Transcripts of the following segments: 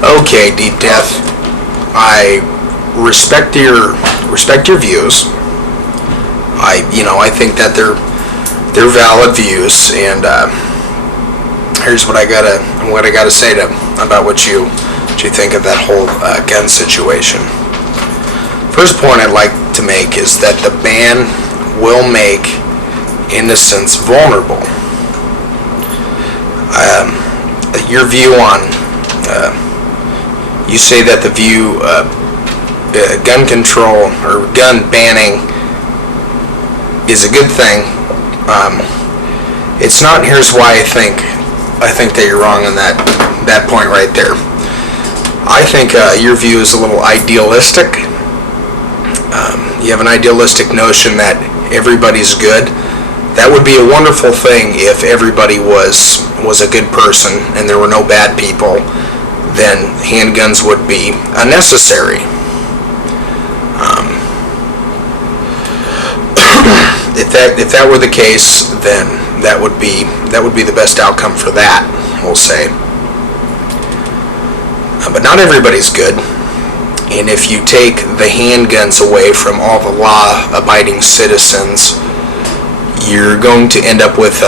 Okay, Deep Death. I respect your views. I think that they're valid views, and here's what I gotta say about what you think of that whole gun situation. First point I'd like to make is that the ban will make innocents vulnerable. Your view on you say that the view gun control or gun banning is a good thing. It's not. Here's why I think that you're wrong on that point right there. I think your view is a little idealistic. You have an idealistic notion that everybody's good. That would be a wonderful thing if everybody was a good person and there were no bad people. Then handguns would be unnecessary. If that were the case, then that would be the best outcome for that, we'll say. But not everybody's good. And if you take the handguns away from all the law-abiding citizens, you're going to end up with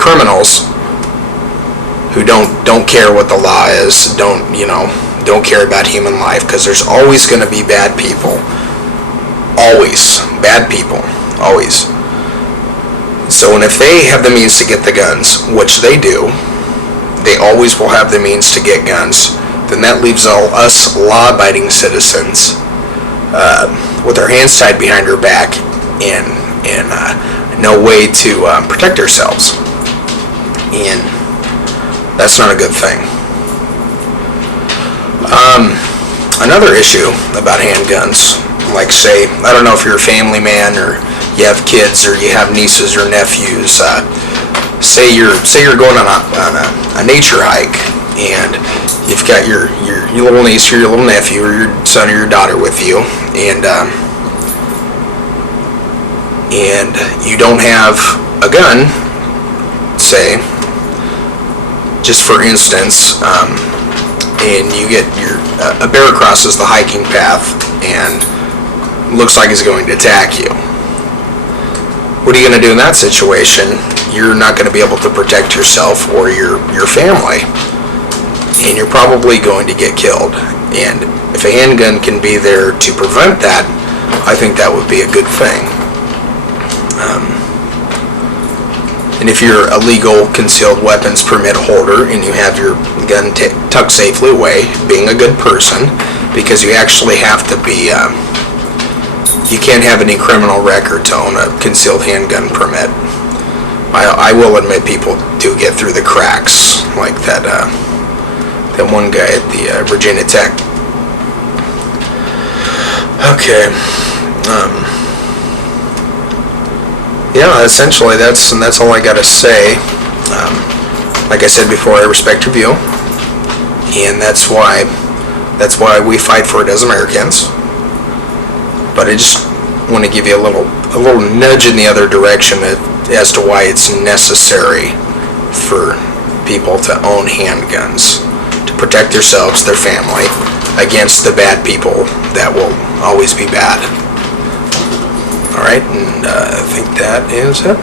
criminals who don't care what the law is, don't care about human life, because there's always going to be bad people. Always bad people, always. So, and if they have the means to get the guns, which they do, they always will have the means to get guns. Then that leaves all us law-abiding citizens with our hands tied behind our back and no way to protect ourselves. And that's not a good thing. Another issue about handguns, like say, I don't know if you're a family man or you have kids or you have nieces or nephews. Say you're going on a nature hike and you've got your little niece or your little nephew or your son or your daughter with you, and you don't have a gun, say, just for instance, and you get a bear crosses the hiking path and looks like it's going to attack you. What are you going to do in that situation? You're not going to be able to protect yourself or your family, and you're probably going to get killed. And if a handgun can be there to prevent that, I think that would be a good thing. And if you're a legal concealed weapons permit holder and you have your gun tucked safely away, being a good person, because you actually have to be, you can't have any criminal record to own a concealed handgun permit. I will admit people do get through the cracks, like that one guy at the Virginia Tech. Okay. Yeah, essentially that's all I gotta say. Like I said before, I respect your view, and that's why we fight for it as Americans. But I just want to give you a little nudge in the other direction as to why it's necessary for people to own handguns to protect themselves, their family, against the bad people that will always be bad. All right, and I think that is it.